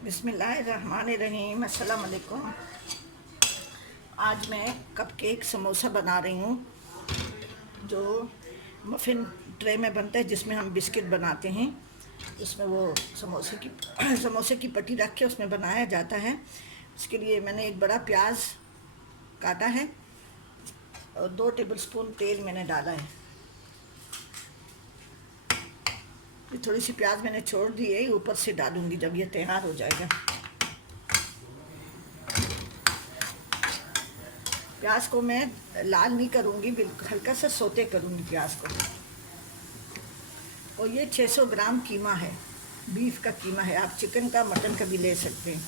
बिस्मिल्लाहिर्रहमानिर्रहीम। अस्सलाम वालेकुम। आज मैं कपकेक समोसा बना रही हूँ, जो मफ़िन ट्रे में बनता है, जिसमें हम बिस्किट बनाते हैं। उसमें वो समोसे की पट्टी रख के उसमें बनाया जाता है। उसके लिए मैंने एक बड़ा प्याज काटा है और 2 टेबलस्पून तेल मैंने डाला है। ये थोड़ी सी प्याज मैंने छोड़ दी है, ऊपर से डालूंगी जब ये तैयार हो जाएगा। प्याज को मैं लाल नहीं करूँगी, बिल्कुल हल्का सा सोते करूँगी प्याज को। और ये 600 ग्राम कीमा है, बीफ का कीमा है। आप चिकन का, मटन का भी ले सकते हैं।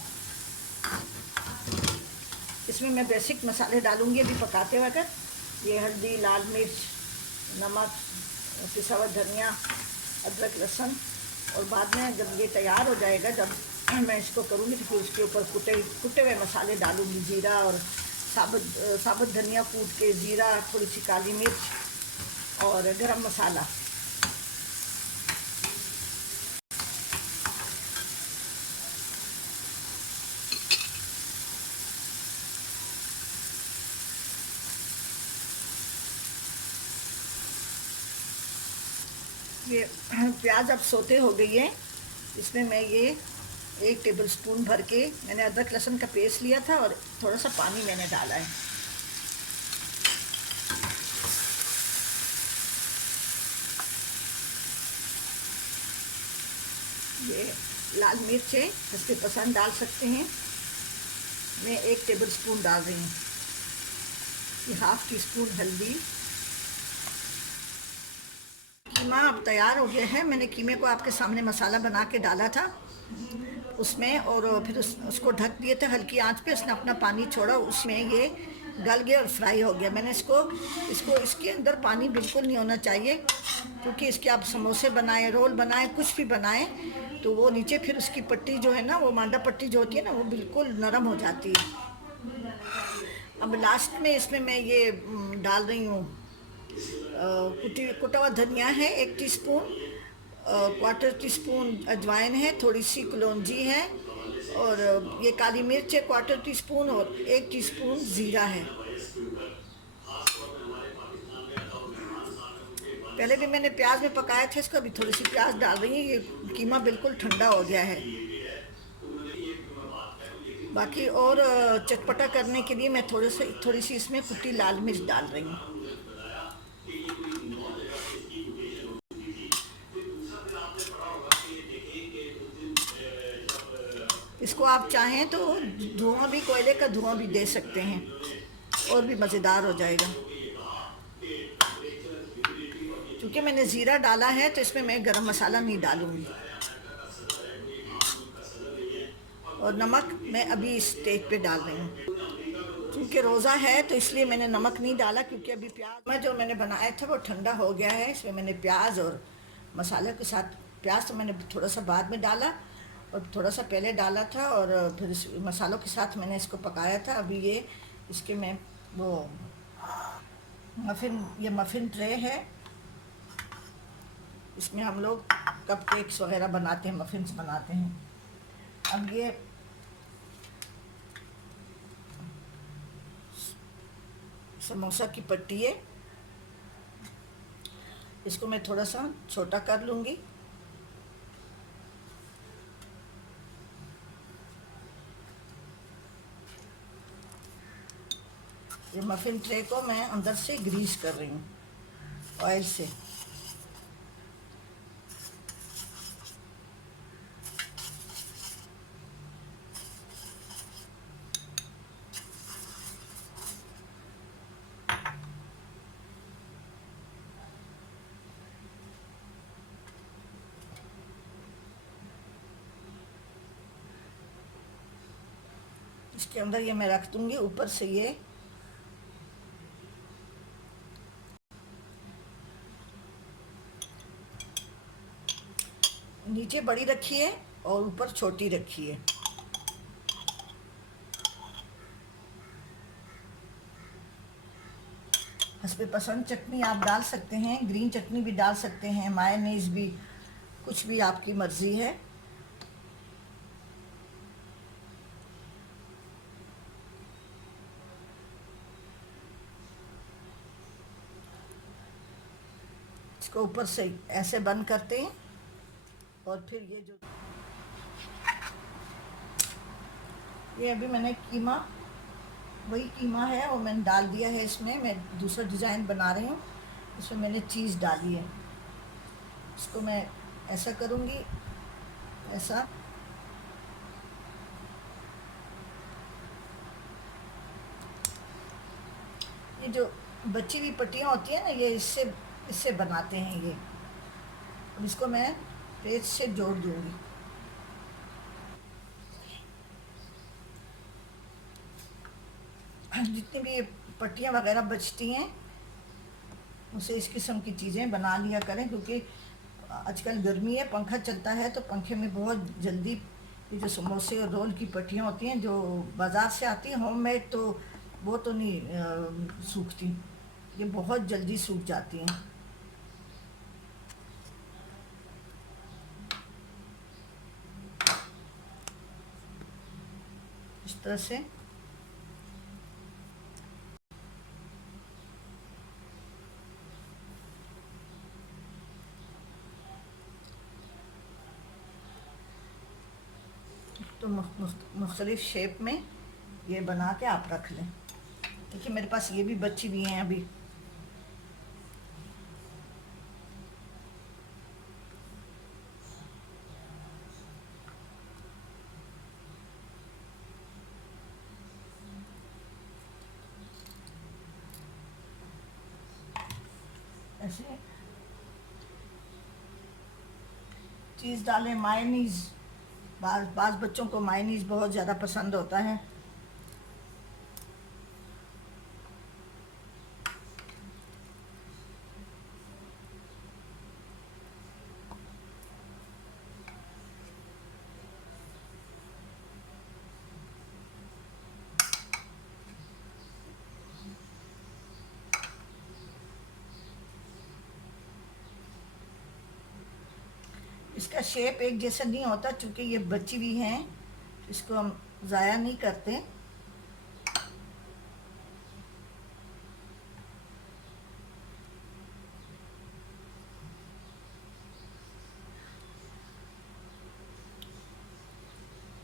इसमें मैं बेसिक मसाले डालूँगी अभी पकाते वक्त। ये हल्दी, लाल मिर्च, नमक, पिसा हुआ धनिया, अदरक, लहसुन। और बाद में जब ये तैयार हो जाएगा, जब मैं इसको करूँगी तो फिर उसके ऊपर कुटे हुए मसाले डालूँगी। जीरा और साबुत धनिया कूट के, जीरा, थोड़ी सी काली मिर्च और गरम मसाला। ये प्याज अब सोते हो गई है। इसमें मैं ये 1 टेबलस्पून भर के मैंने अदरक लहसुन का पेस्ट लिया था और थोड़ा सा पानी मैंने डाला है। ये लाल मिर्च है, जिसके पसंद डाल सकते हैं। मैं 1 टेबलस्पून डाल रही हूँ। ये ½ टीस्पून हल्दी। कीमा अब तैयार हो गया है। मैंने कीमे को आपके सामने मसाला बना के डाला था उसमें, और फिर उसको ढक दिए थे हल्की आंच पे। उसने अपना पानी छोड़ा, उसमें ये गल गया और फ्राई हो गया। मैंने इसको इसके अंदर पानी बिल्कुल नहीं होना चाहिए, क्योंकि इसके आप समोसे बनाएं, रोल बनाएं, कुछ भी बनाएं, तो वो नीचे फिर उसकी पट्टी जो है ना, वो मांडा पट्टी जो होती है ना, वो बिल्कुल नरम हो जाती है। अब लास्ट में इसमें मैं ये डाल रही हूँ, कुटा हुआ धनिया है 1 टीस्पून, 1/4 टीस्पून अजवाइन है, थोड़ी सी कलौंजी है, और ये काली मिर्च है 1/4 टीस्पून, और 1 टीस्पून ज़ीरा है। पहले भी मैंने प्याज में पकाया था इसको, अभी थोड़ी सी प्याज डाल रही है। ये कीमा बिल्कुल ठंडा हो गया है। बाकी और चटपटा करने के लिए मैं थोड़ी सी इसमें कुटी लाल मिर्च डाल रही हूँ। इसको आप चाहें तो धुआं भी, कोयले का धुआं भी दे सकते हैं, और भी मज़ेदार हो जाएगा। क्योंकि मैंने ज़ीरा डाला है तो इसमें मैं गरम मसाला नहीं डालूँगी। और नमक मैं अभी इस स्टेज पे डाल रही हूँ। क्योंकि रोज़ा है तो इसलिए मैंने नमक नहीं डाला, क्योंकि अभी प्याज में जो मैंने बनाया था वो ठंडा हो गया है। इसमें मैंने प्याज और मसाले के साथ, प्याज तो मैंने थोड़ा सा बाद में डाला और थोड़ा सा पहले डाला था, और फिर इस मसालों के साथ मैंने इसको पकाया था। अभी ये इसके मैं वो ये मफ़िन ट्रे है, इसमें हम लोग कपकेक्स वगैरह बनाते हैं, मफ़िन्स बनाते हैं। अब ये समोसा की पट्टी है, इसको मैं थोड़ा सा छोटा कर लूँगी। ये मफ़िन ट्रे को मैं अंदर से ग्रीस कर रही हूँ ऑयल से। इसके अंदर ये मैं रख दूँगी, ऊपर से ये नीचे बड़ी रखी है और ऊपर छोटी रखी है। हस्बे पसंद चटनी आप डाल सकते हैं, ग्रीन चटनी भी डाल सकते हैं, मायोनीज भी, कुछ भी आपकी मर्ज़ी है। इसको ऊपर से ऐसे बंद करते हैं और फिर ये अभी मैंने कीमा, वही कीमा है और मैंने डाल दिया है इसमें। मैं दूसरा डिज़ाइन बना रही हूँ, इसमें मैंने चीज़ डाली है। इसको मैं ऐसा करूँगी, ऐसा। ये जो बची हुई पट्टियाँ होती हैं ना, ये इससे इससे बनाते हैं ये। अब इसको मैं पेज से जोड़ दूँगी। जितनी भी ये पट्टियाँ वगैरह बचती हैं उसे इस किस्म की चीज़ें बना लिया करें, क्योंकि आजकल गर्मी है, पंखा चलता है तो पंखे में बहुत जल्दी ये जो समोसे और रोल की पट्टियाँ होती हैं जो बाज़ार से आती हैं होममेड, तो वो तो नहीं सूखती, ये बहुत जल्दी सूख जाती हैं। इस तरह से तो मुख्तलिफ शेप में ये बना के आप रख लें। देखिए मेरे पास ये भी बची हुई हैं अभी। ऐसे चीज़ डालें, मायनीज़, बाज़ बच्चों को मायनीज़ बहुत ज़्यादा पसंद होता है। इसका शेप एक जैसा नहीं होता, चूँकि ये बची हुई हैं, इसको हम ज़ाया नहीं करते।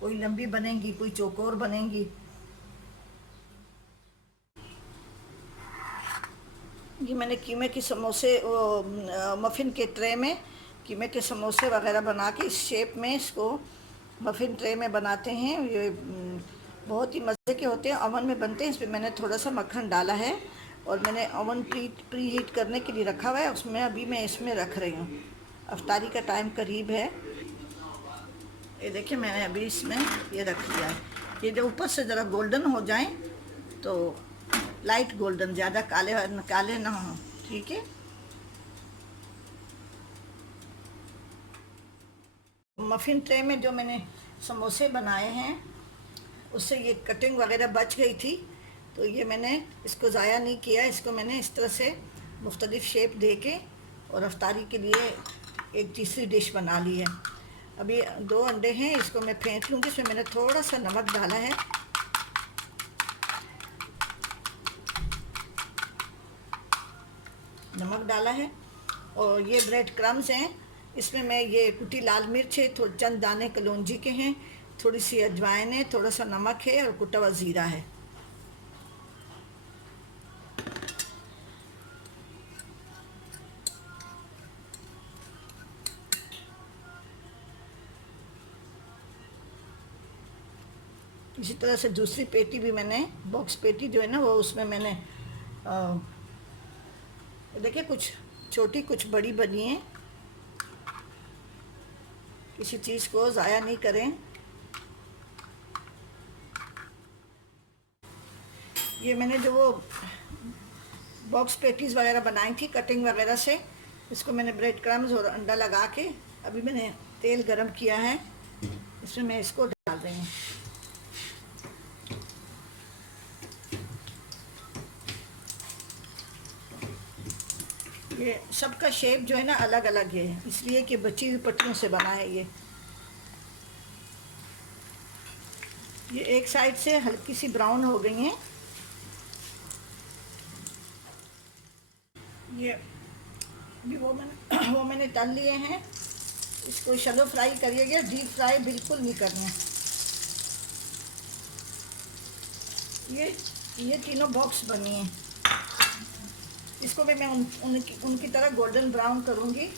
कोई लंबी बनेगी, कोई चौकोर बनेगी। ये मैंने कीमे के समोसे मफ़िन के ट्रे में कीमे के समोसे वगैरह बना के इस शेप में इसको मफ़िन ट्रे में बनाते हैं। ये बहुत ही मज़े के होते हैं, ओवन में बनते हैं। इसमें मैंने थोड़ा सा मक्खन डाला है और मैंने ओवन प्री हीट करने के लिए रखा हुआ है, उसमें अभी मैं इसमें रख रही हूँ। अफ्तारी का टाइम करीब है। ये देखिए मैंने अभी इसमें ये रख दिया है। ये जो ऊपर से ज़रा गोल्डन हो जाए, तो लाइट गोल्डन, ज़्यादा काले काले ना हो, ठीक है। मफ़िन ट्रे में जो मैंने समोसे बनाए हैं उससे ये कटिंग वगैरह बच गई थी, तो ये मैंने इसको ज़ाया नहीं किया। इसको मैंने इस तरह से मुख्तलिफ़ शेप दे के और अफ्तारी के लिए एक तीसरी डिश बना ली है। अभी 2 अंडे हैं, इसको मैं फेंट लूँगी। इसमें मैंने थोड़ा सा नमक डाला है, नमक डाला है। और ये ब्रेड क्रम्स हैं, इसमें मैं ये कुटी लाल मिर्च है, थोड़े चंद दाने कलौंजी के हैं, थोड़ी सी अजवाइन है, थोड़ा सा नमक है और कुटा हुआ ज़ीरा है। इसी तरह से दूसरी पेटी भी मैंने, बॉक्स पेटी जो है ना, वो उसमें मैंने देखिए कुछ छोटी कुछ बड़ी बनी है। किसी चीज़ को ज़ाया नहीं करें। ये मैंने जो वो बॉक्स पेटीज़ वगैरह बनाई थी कटिंग वगैरह से, इसको मैंने ब्रेड क्रम्स और अंडा लगा के अभी मैंने तेल गरम किया है, इसमें मैं इसको डाल रही हूँ। ये सबका शेप जो है ना अलग अलग है, इसलिए कि बची हुई पट्टियों से बना है ये। एक साइड से हल्की सी ब्राउन हो गई हैं। ये अभी वो मैंने तल लिए हैं। इसको शैलो फ्राई करिएगा, डीप फ्राई बिल्कुल नहीं करना है। ये तीनों बॉक्स बनी हैं। इसको भी मैं उनकी तरह गोल्डन ब्राउन करूँगी।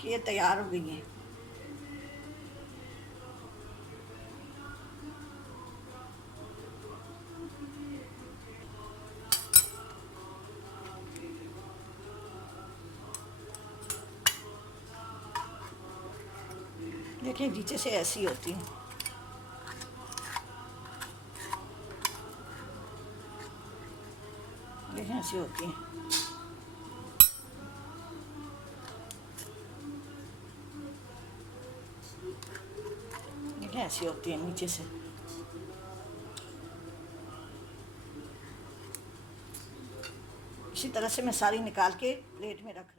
कि ये तैयार हो गई है। देखिए नीचे से ऐसी होती है। देखिए ऐसी होती है। देखिए ऐसी होती है नीचे से। इसी तरह से मैं सारी निकाल के प्लेट में रख